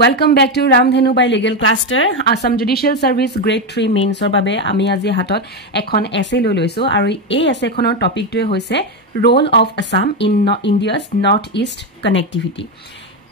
Welcome back to Ramdhenu by Legal Cluster. Assam Judicial Service Grade 3 Mains or Babe Ami Azi Hatot Ekon essay loloiso Ari A essay kono topic to hoise role of Assam in India's northeast connectivity.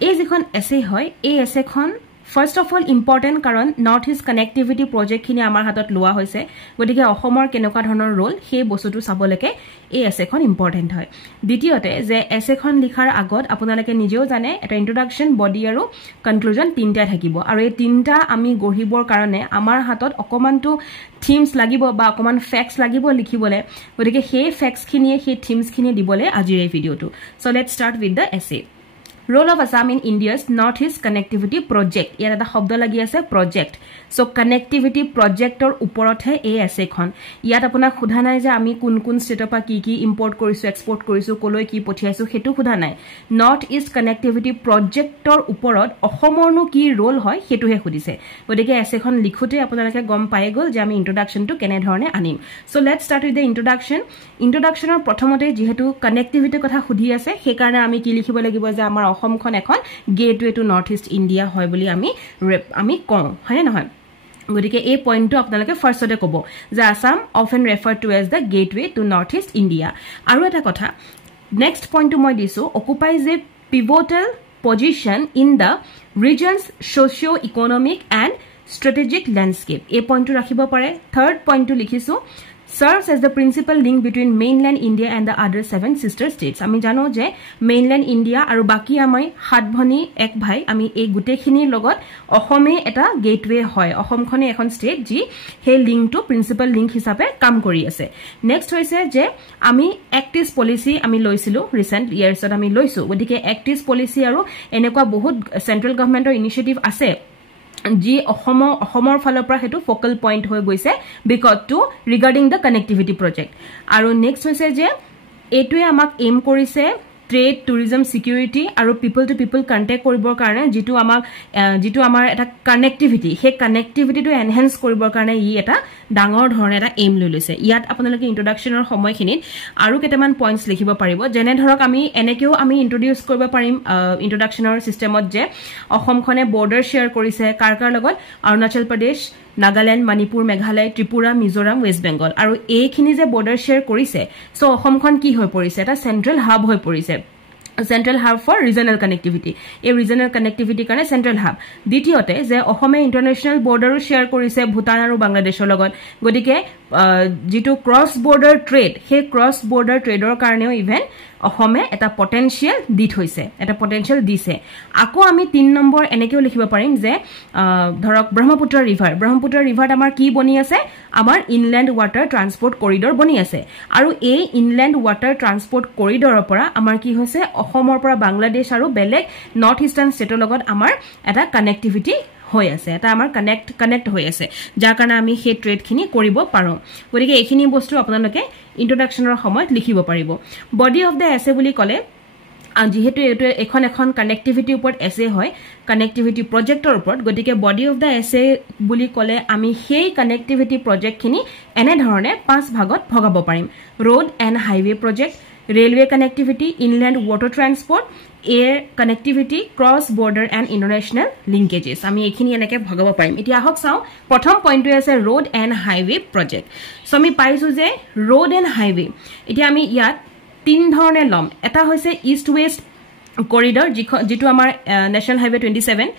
A ekon essay hoy A essay kon First of all, important karon Northeast Connectivity Project khini amar hatot loa hoise gotike ohomor kenoka dhonor role he bostutu saboleke ei essay khon important hoy দ্বিতীয়তে যে essay khon লিখাৰ আগত আপোনালোকে নিজেও জানে এটা ইন্ট্ৰোডাকশন body আৰু conclusion তিনটা থাকিব আৰু এই তিনটা আমি গঢ়িবৰ কাৰণে আমাৰ হাতত অকমানটো থিমস লাগিব বা অকমান ফ্যাক্টস লাগিব লিখিবলে গতিকে সেই ফ্যাক্টস খিনিয়ে সেই থিমস খিনি দিবলে আজিৰ এই ভিডিওটো so let's start with the essay Role of Assam in India's Northeast Connectivity Project. Yara da shobd lagi ase project. So connectivity project or uporot hai ei ase khon. Yat apuna khudha nai je ami kun state pa ki import korisu export korisu koloi ki pothiaisu hetu khudha nai. Northeast Connectivity Project or uporot ohomor no ki role hoy hetu he khudise. Gotike ase khon likhute apunalake gom pae gol je ami introduction to kene dhorone anim. So let's start with the introduction. Introduction or prothomote jehetu connectivity kotha khudi ase he karone ami ki likhibo lagibo je amar অসমখন এখন gateway to north east India হয় বলি আমি কওঁ হয় নহয় গতিকে এই পইণ্টটো আপোনালোকে ফাৰ্ষ্টতে ক'ব যে Assam often refer to as the gateway to north east India আৰু এটা কথা নেক্সট পইণ্টটো মই দিছো occupies a pivotal position in the region's socio economic and strategic landscape এই পইণ্টটো ৰাখিব পাৰে থাৰ্ড পইণ্টটো লিখিছো serves as the principal link between mainland India and the other 7 sister states. Ami jano je mainland India aru baki amai hat bhani ek bhai ami ei gute khini logot ohome eta gateway hoy ohom khone ekhon state ji he link to principal link hisabe kam kori ase next hoise je ami act east policy ami loisilu recent years ot ami loisu odike act east policy aru enekwa bahut central government or initiative ase ji ohomor falor pra hetu focal point hoy goise because to regarding the connectivity project aru next hoise je etue amak aim korise trade tourism security aru people to people contact koribor karone jitu amar eta connectivity he connectivity to enhance koribor karone yi eta dangor dhorone eta aim lulise yat apnaloke introduction or samoy khinit aru ketaman points likhibo paribo jene dhorok ami enekeu ami introduce koribo parim introduction or system ot je ohom khone border share korise karkar logot Arunachal Pradesh Nagaland, Manipur, Meghalaya, Tripura, Mizoram, West Bengal. Aru ekhini je border share korise. So Assam ki hoy porise eta central hub hoy porise. Central hub for regional connectivity. A regional connectivity karone central hub. Ditiote je Assam international border share korise Bhutan aru Bangladeshor logot. Godike jitu cross border trade, he cross border trader karone even অসমে এটা potential দিত হৈছে এটা potential দিছে আকো আমি 3 number এনেকেও লিখিব পাৰিম যে ধৰক ব্ৰহ্মপুত্ৰ ৰিভাৰ আমাৰ কি বনি আছে আমাৰ ইনল্যান্ড ওয়াটাৰ ট্ৰান্সপোৰ্ট কৰিডৰ বনি আছে আৰু এই ইনল্যান্ড ওয়াটাৰ ট্ৰান্সপোৰ্ট কৰিডৰৰ পৰা আমাৰ কি হৈছে অসমৰ পৰা বাংলাদেশ আৰু বেলেগ নৰ্থ ইষ্টাৰ্ণ ষ্টেটৰ লগত আমাৰ এটা কানেক্টিভিটি হৈ আছে এটা আমাৰ কানেক্ট হৈ আছে যাৰ কাৰণে আমি সেই ট্ৰেড খিনি কৰিব পাৰো গতিকে এইখিনি বস্তু আপোনালোকে ইন্ট্ৰোডাকশনৰ সময়ত লিখিব পাৰিব বডি অফ দ্য এছে বুলি কলে যেহেতু এটো এখন কানেক্টিভিটি ওপৰত এছে হয় কানেক্টিভিটি প্ৰজেক্টৰ ওপৰত গতিকে বডি অফ দ্য এছে বুলি কলে আমি সেই কানেক্টিভিটি প্ৰজেক্ট খিনি এনে ধৰণে 5 ভাগত ভগাব পাৰিম road and highway project railway connectivity inland water transport air connectivity cross border and international linkages ami ekhini enake bhagaba parim etia hok sao prothom point to ase road and highway project so ami paisu je road and highway etia ami yat tin dhorone lom eta hoise east west corridor jitu amar national highway 27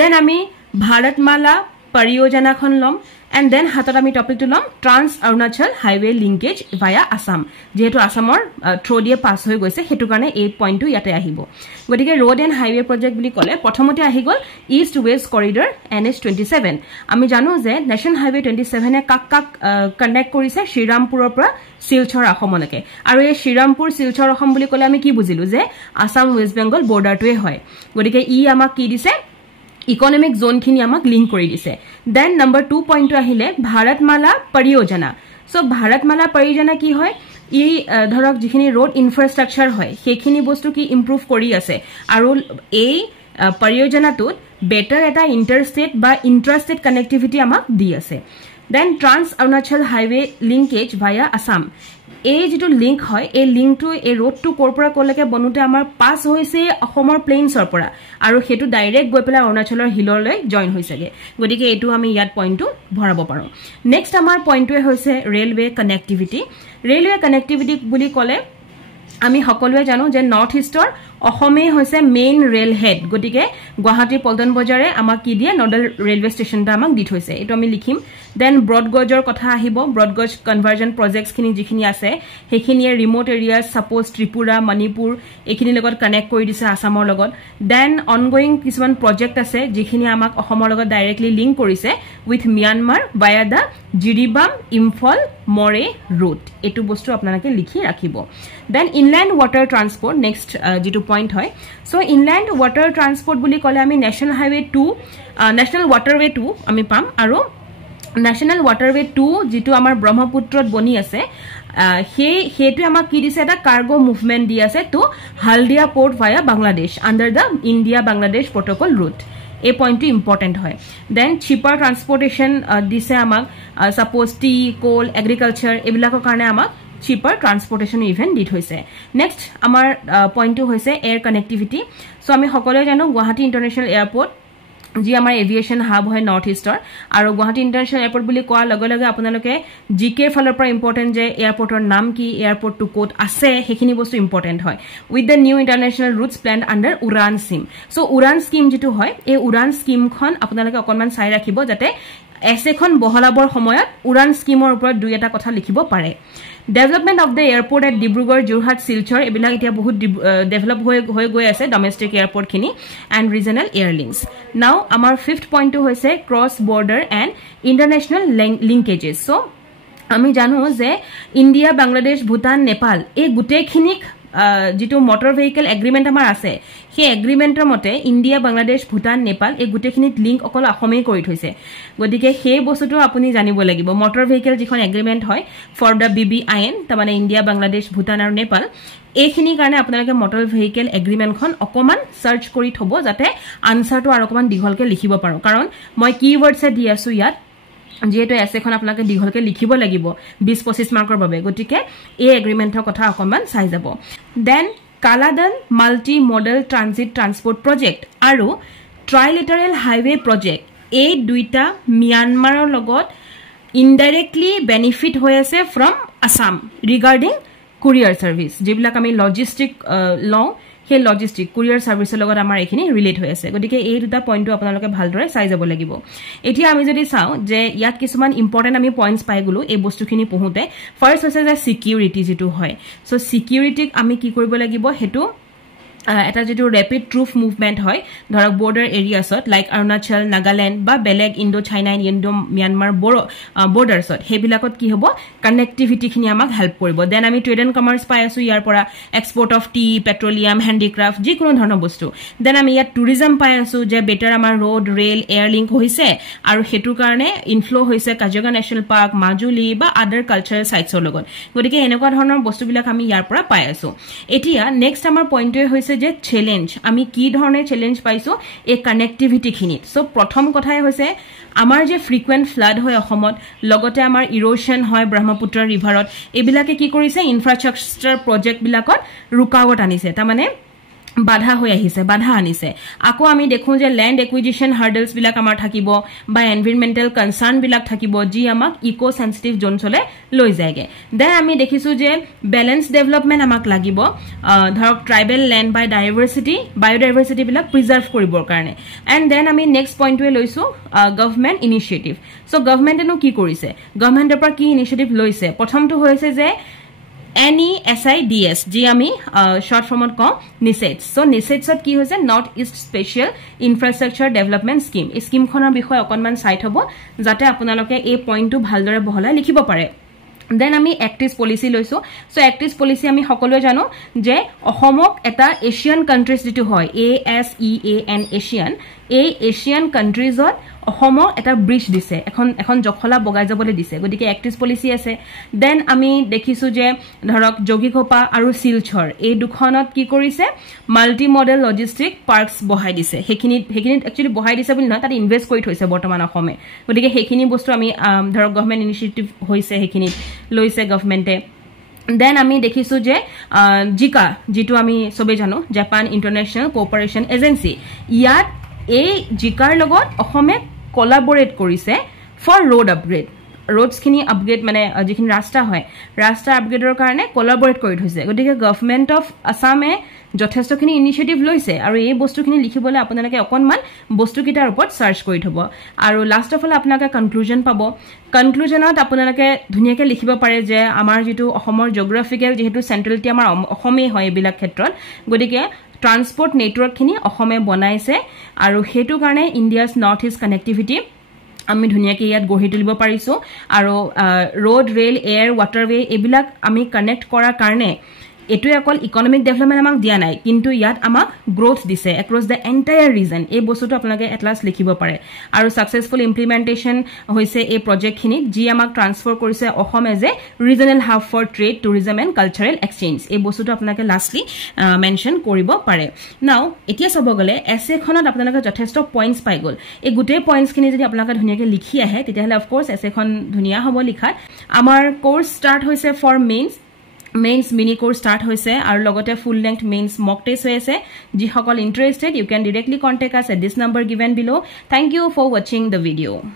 then ami bharatmala pariyojana khon lom and then hatot ami topic to lom trans Arunachal highway linkage via Assam jehetu Assamor through die pass hoy goise hetu kane ei point to yate ahibo gotike road and highway project buli kole prothomote ahi gol east west corridor NH27 ami janu je national highway 27 e kak connect korise Shrirampurer pra Silchar Assamoleke aru ei Shrirampur Silchar Assam buli kole ami ki bujilu je Assam West Bengal border to hoy gotike i amak ki dise economic zone খিনি আমাক link কৰি দিছে then number 2 point আহিলে Bharatmala পৰিযোজনা so Bharatmala পৰিযোজনা কি হয় এই ধৰক যিখিনি ৰোড ইনফ্ৰাষ্ট্ৰাকচাৰ হয় সেইখিনি বস্তু কি ইমপ্ৰুভ কৰি আছে আৰু এই পৰিযোজনাটোত বেটাৰ এটা ইন্টাৰষ্টেট বা ইন্ট্ৰাষ্টেট কানেক্টিভিটি আমাক দি আছে then trans Arunachal highway linkage via Assam এই যেটো লিংক হয় এই লিংকটো এই ৰোডটো কৰপৰা কলৈকে বনুতে আমাৰ পাস হৈছে অসমৰ প্লেইনছৰ পৰা আৰু হেতু ডাইৰেক্ট গৈ পেলাই অৰুণাচলৰ হিললৈ জয়েন হৈছেগে গতিকে এটো আমি ইয়াত পইণ্টটো ভৰাব পাৰো নেক্সট আমাৰ পইণ্টটোৱে হৈছে ৰেলৱে কানেক্টিভিটি বুলি ক'লে আমি সকলোৱে জানো যে নৰ্থ ইষ্টৰ অসমে হৈছে মেইন ৰেল হেড গতিকে গুৱাহাটী পল্টন বজাৰে আমাক কি দিয়ে নডেল ৰেলৱে ষ্টেচনটা আমাক দি থৈছে এটো আমি লিখিম দেন ব্ৰডগজৰ কথা আহিব ব্ৰডগজ কনভাৰ্জন প্ৰজেক্টছ খিনি যিখিনি আছে হেখিনিয়ে remote areas suppose Tripura Manipur এখিনি লগত কানেক্ট কৰি দিছে আসামৰ লগত দেন অনগোইং কিছুমান প্ৰজেক্ট আছে যিখিনি আমাক অসমৰ লগত ডাইৰেক্টলি লিংক কৰিছে with Myanmar via the Jiribam Imphal Moreh route এটো বস্তু আপোনালোকে লিখি ৰাখিব then inland water transport next যেটো পইণ্ট হয় সো ইনল্যান্ড ওয়াটাৰ ট্ৰান্সপোৰ্ট বুলি ক'লে আমি নেশনাল হাইৱে 2 নেশনাল ওয়াটাৰৱে 2 আমি পাম আৰু নেশনাল ওয়াটাৰৱে 2 যেটো আমাৰ ব্ৰহ্মপুত্ৰত বনি আছে হেতু আমাক কি দিছে এটা কাৰ্গো মুভমেন্ট দি আছে তো Haldia port via Bangladesh under দা ইন্ডিয়া বাংলাদেশ প্ৰটোকল ৰুট এই পইণ্টটো ইম্পৰ্টেন্ট হয় দেন চিপাৰ ট্ৰান্সপোৰ্টেশন দিছে আমাক সাপোজ টি কোল এগ্ৰিকালচাৰ এবিলাকৰ কাৰণে আমাক cheaper transportation event dit hoise next amar point to hoise air connectivity so ami hokole jano Guwahati international airport ji amar aviation hub hoy north easter aru Guwahati international airport buli koa loge loge apunaloke gk falor pra important je airport or naam ki airport to code ase hekhini bostu important hoy with the new international routes planned under uran scheme so uran scheme jitu hoy ei uran scheme khon apunaloke okonman sai rakhibo jate এসেখন বহলাবৰ সময়ত উড়ান স্কিমৰ ওপৰত দুই এটা কথা লিখিব পাৰে development of the airport at Dibrugarh Jorhat Silchar এবিলাক এতিয়া বহুত ডেভেলপ হৈ গৈ আছে ডমেষ্টিক এয়াৰপোৰ্ট খিনি এণ্ড ৰিজনাল এয়াৰলাইন্স নাও আমাৰ ফিফথ পইণ্টটো হৈছে cross border and international linkages so' আমি জানো যে ইণ্ডিয়া বাংলাদেশ ভূটান নেপাল এই গোটেইখিনিক যেটো মোটৰ ভেহিকল এগ্ৰিমেন্ট আমাৰ আছে সেই এগ্ৰিমেন্টৰ মতে ইণ্ডিয়া বাংলাদেশ ভূটান নেপাল এই গোটেইখিনিত লিংক অকল অসমেই কৰি থৈছে গতিকে সেই বস্তুটো আপুনি জানিব লাগিব মোটৰ ভেহিকল যিখন এগ্ৰিমেন্ট হয় ফৰ দা BBIN তাৰমানে ইণ্ডিয়া বাংলাদেশ ভূটান আৰু নেপাল এইখিনি কাৰণে আপোনালোকে মোটৰ ভেহিকল এগ্ৰিমেন্টখন অকমান সাৰ্চ কৰি থব যাতে আনসাৰটো আৰু অকমান দীঘলকে লিখিব পাৰো কাৰণ মই কিৱৰ্ডছে দি আছো ইয়াত যেটো এছেখন আপোনালোকে দীঘলকে লিখিব লাগিব 20-25 মাৰ্কৰ বাবে গতিকে এই এগ্ৰিমেন্টৰ কথা অকমান চাই যাব then Kaladan multi modal transit transport project আৰু ট্ৰাইলেটাৰেল হাইৱে প্ৰজেক্ট এই দুইটা মিয়ানমাৰৰ লগত ইনডাইৰেক্টলি বেনিফিট হৈ আছে from Assam regarding courier service যেবিলাক আমি লজিষ্টিক লওঁ সেই লজিষ্টিক কুৰিয়াৰ সাৰ্ভিসৰ লগত আমাৰ এখিনি ৰিলেট হৈ আছে গতিকে এই দুটা পইণ্টটো আপোনালোকে ভালদৰে চাই যাব লাগিব এতিয়া আমি যদি চাও যে ইয়াত কিছুমান ইম্পৰ্টেন্ট আমি পইণ্টছ পাই গলো এই বস্তুখিনি পঢ়োতে ফাৰ্স্ট হৈছে যে সিকিউৰিটি যেটো হয় সো সিকিউৰিটিক আমি কি কৰিব লাগিব হেতু এটা যেটো ৰেপিড ট্ৰুথ মুভমেন্ট হয় ধৰক বৰ্ডাৰ এৰিয়াছত লাইক অৰুণাচল নাগালেণ্ড বা বেলেগ ইণ্ডো চাইনা ইণ্ডো মিয়ানমাৰ বৰ্ডাৰছত হেবিলাকত কি হ'ব কানেক্টিভিটি খিনি আমাক হেল্প কৰিব দেন আমি ট্ৰেড এণ্ড কমাৰ্চ পাই আছো ইয়াৰ পৰা export of T petroleum handicraft যিকোনো ধৰণৰ বস্তু দেন আমি ইয়াত টুৰিজম পাই আছো যে বেটাৰ আমাৰ ৰোড ৰেল এয়াৰ লিংক হৈছে আৰু হেতু কাৰণে ইনফ্লো হৈছে কাজিৰঙা নেশ্যনেল পাৰ্ক মাজুলী বা আদাৰ কালচাৰেল সাইটছৰ লগত গতিকে এনেকুৱা ধৰণৰ বস্তুবিলাক আমি ইয়াৰ পৰা পাই আছো এতিয়া নেক্সট আমাৰ পইণ্টটোৱে হৈছে যে চ্যালেঞ্জ আমি কি ধৰণে চ্যালেঞ্জ পাইছো এই কানেক্টিভিটি খিনিত সো প্ৰথম কথাই হৈছে আমাৰ যে ফ্ৰিকুৱেন্ট ফ্লাড হয় অসমত লগতে আমাৰ ইৰোশন হয় ব্ৰহ্মপুত্ৰ ৰিভাৰত এবিলাকে কি কৰিছে ইনফ্ৰাষ্ট্ৰাকচাৰ প্ৰজেক্ট বিলাকত ৰুকাৱট আনিছে তাৰমানে বাধা হৈ আহিছে বাধা আনিছে আকৌ আমি দেখো যে ল্যান্ড একুইজিশন হাৰ্ডলছ বিলাক আমাৰ থাকিব বা এনভাইৰনমেন্টাল কনসাৰ্ন বিলাক থাকিব যি আমাক ইকো সেনসিটিভ জোনছলে লৈ যায়গে দেন আমি দেখিছো যে ব্যালেন্স ডেভেলপমেন্ট আমাক লাগিব ধৰক ট্ৰাইবেল ল্যান্ড বাই বায়োডাইভাৰ্সিটি বিলাক প্ৰিজাৰ্ভ কৰিবৰ কাৰণে এন্ড দেন আমি নেক্সট পইণ্টটোৱে লৈছো গভৰ্নমেন্ট ইনিশিয়েটিভ সো গভৰ্নমেন্টেনো কি কৰিছে গভৰ্নমেন্টৰ পৰা কি ইনিশিয়েটিভ লৈছে প্ৰথমটো হৈছে যে NESIDS যি আমি শর্ট ফর্মত কওঁ নিসেটস সো নিসেটসত কি হৈছে north east special infrastructure development scheme এই স্কিমখনৰ বিষয়ে অকনমান চাই থব যাতে আপোনালোকে এই পইণ্টটো ভালদৰে বহলাই লিখিব পাৰে দেন আমি এক্টিভ পলিসি লৈছো সো এক্টিভ পলিসি আমি সকলোৱে জানো যে অসমক এটা এছিয়ান কান্ট্ৰিজ যেটো হয় ASEAN এছিয়ান এই এছিয়ান কান্ট্ৰিজত অসমক এটা ব্ৰিজ দিছে এখন জখলা বগাই যাবলৈ দিছে গতিকে এক্টিভ পলিসি আছে দেন আমি দেখিছো যে ধৰক যোগীঘোপা আৰু শিলচৰ এই দুখনত কি কৰিছে মাল্টি মডেল লজিষ্টিক পাৰ্কস বহাই দিছে হেখিনিত একচুয়ালি বহাই দিছে বুলি নহয় তাত ইনভেস্ট কৰি থৈছে বৰ্তমান অসমে গতিকে হেখিনি বস্তু আমি ধৰক গভৰ্নমেন্ট ইনিশিয়েটিভ হৈছে হেখিনিত লৈছে গভৰ্নমেন্টে দেন আমি দেখিছো যে জিকা যেটো আমি সবে জানো জাপান ইন্টাৰনেশ্যনেল কোঅপাৰেচন এজেন্সি ইয়াত এই জিকাৰ লগত অসমে কোলাবৰেট কৰিছে ফৰ ৰোড আপগ্ৰেড roads খিনি আপগ্ৰেড মানে যিখিনি ৰাস্তা হয় ৰাস্তা আপগ্ৰেডৰ কাৰণে কোলাবৰেট কৰি থৈছে গতিকে গভৰ্নমেন্ট অফ আসামে যথেষ্টখিনি ইনিশিয়েটিভ লৈছে আৰু এই বস্তুখিনি লিখিবলৈ আপোনালোকে অকনমান বস্তুকিটাৰ ওপৰত সাৰ্চ কৰি থব আৰু লাষ্ট অফ অল আপোনালোকে কনক্লুজন পাব কনক্লুজনত আপোনালোকে ধুনিয়াকে লিখিব পাৰে যে আমাৰ যেটো অসমৰ জিওগ্ৰাফিক্যাল যেহেতু সেন্ট্ৰেলিটি আমাৰ অসমে হয় বিলা ক্ষেত্ৰত গতিকে ট্ৰান্সপোৰ্ট নেটৱৰ্ক খিনি অসমে বনাইছে আৰু হেতু কাৰণে ইণ্ডিয়াছ নৰ্থ ইষ্ট কানেক্টিভিটি আমি ধুনিয়াকে ইয়াত গঢ়ি তুলিব পাৰিছো আৰু ৰোড ৰেল এয়াৰ ওয়াটাৰৱে এবিলাক আমি কানেক্ট কৰাৰ কাৰণে এটো অকল ইকোনমিক ডেভেলপমেন্ট আমাক দিয়া নাই কিন্তু ইয়াত আমাক গ্ৰোথ দিছে এক্ৰছ দ্য এন্টায়াৰ ৰিজন এই বস্তুটো আপোনালোকে এটলাস লিখিব পাৰে আৰু সাকসেসফুল ইমপ্লিমেন্টেশন হৈছে এই প্ৰজেক্ট খিনি যি আমাক ট্ৰান্সফাৰ কৰিছে Assam as a regional hub for trade tourism and cultural exchange এই বস্তুটো আপোনালোকে লাষ্টলি মেনশন কৰিব পাৰে নাও এতিয়া সব গলে এছে খনত আপোনালোকে যথেষ্ট পইণ্টস পাই গল এই গুটে পইণ্টস খিনি যদি আপোনালোকে ধুনিয়াকে লিখি আহে তেতিয়াহলে অফ কোৰ্স এছে খন ধুনিয়া হ'ব লিখাত আমাৰ কোৰ্স ষ্টাৰ্ট হৈছে for mains mini course start hoise aru logote full length mains mock test hoise ji hokol interested you can directly contact us at this number given below thank you for watching the video